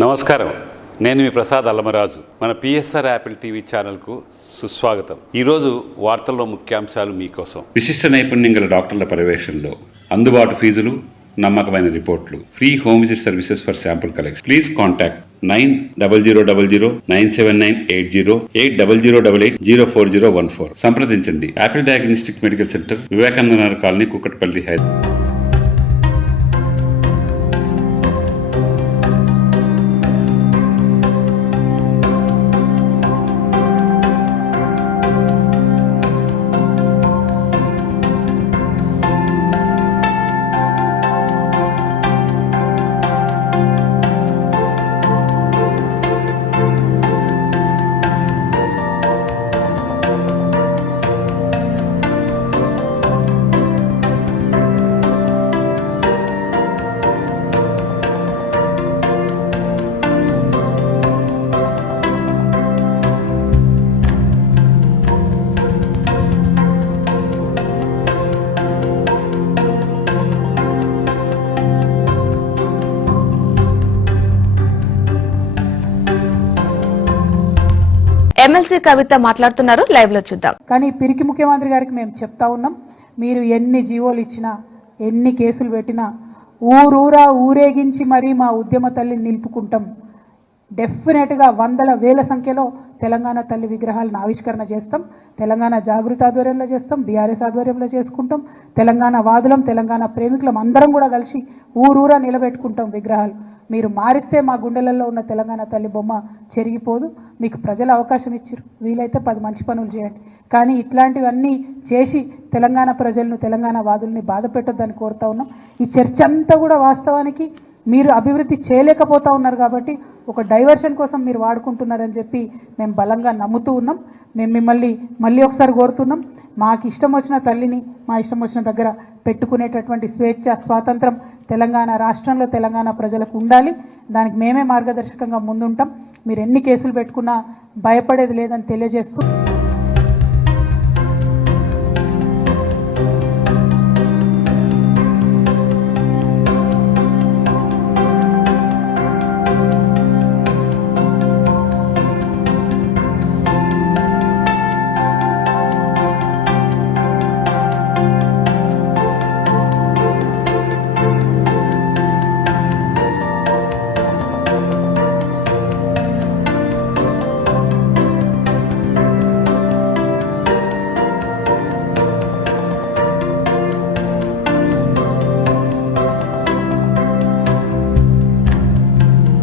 నమస్కారం, నేను మీ ప్రసాద్ అల్లమరాజు. మన పిఎస్ఆర్ యాపిల్ టీవీ ఛానల్కు సుస్వాగతం. ఈరోజు వార్తల్లో ముఖ్యాంశాలు మీకోసం. విశిష్ట నైపుణ్యం గల డాక్టర్ల పర్యవేక్షణలో అందుబాటు ఫీజులు, నమ్మకమైన రిపోర్ట్లు, free home visit services for sample collection. Please contact 9000097980 8008804014. సంప్రదించండి. Apple diagnostic medical centre, Vivekananda Nagar colony, Kukatpally, Hyderabad. MLC Kavitha మాట్లాడుతున్నారు, లైవ్ లో చూద్దాం. కానీ పిరికి ముఖ్యమంత్రి గారికి మేము చెప్తా ఉన్నాం, మీరు ఎన్ని జీవోలు ఇచ్చినా, ఎన్ని కేసులు పెట్టినా, ఊరూరా ఊరేగించి మరీ మా ఉద్యమ తల్లిని నిలుపుకుంటాం. డెఫినెట్గా వందల వేల సంఖ్యలో తెలంగాణ తల్లి విగ్రహాలను ఆవిష్కరణ చేస్తాం. తెలంగాణ జాగృతి ఆధ్వర్యంలో చేస్తాం, బీఆర్ఎస్ ఆధ్వర్యంలో చేసుకుంటాం. తెలంగాణ వాదులం, తెలంగాణ ప్రేమికులం అందరం కూడా కలిసి ఊరూరా నిలబెట్టుకుంటాం విగ్రహాలు. మీరు మారిస్తే మా గుండెలలో ఉన్న తెలంగాణ తల్లి బొమ్మ చెరిగిపోదు. మీకు ప్రజలు అవకాశం ఇచ్చారు, వీలైతే 10 మంచి పనులు చేయండి. కానీ ఇట్లాంటివన్నీ చేసి తెలంగాణ ప్రజలను, తెలంగాణ వాదుల్ని బాధ పెట్టొద్దని కోరుతా ఉన్నాం. ఈ చర్చ అంతా కూడా వాస్తవానికి మీరు అభివృద్ధి చేయలేకపోతా ఉన్నారు కాబట్టి ఒక డైవర్షన్ కోసం మీరు వాడుకుంటున్నారని చెప్పి మేము బలంగా నమ్ముతూ ఉన్నాం. మేము మిమ్మల్ని మళ్ళీ ఒకసారి కోరుతున్నాం, మాకు ఇష్టం వచ్చిన తల్లిని మా ఇష్టం వచ్చిన దగ్గర పెట్టుకునేటటువంటి స్వేచ్ఛ, స్వాతంత్రం తెలంగాణ రాష్ట్రంలో తెలంగాణ ప్రజలకు ఉండాలి. దానికి మేమే మార్గదర్శకంగా ముందుంటాం. మీరు ఎన్ని కేసులు పెట్టుకున్నా భయపడేది లేదని తెలియజేస్తూ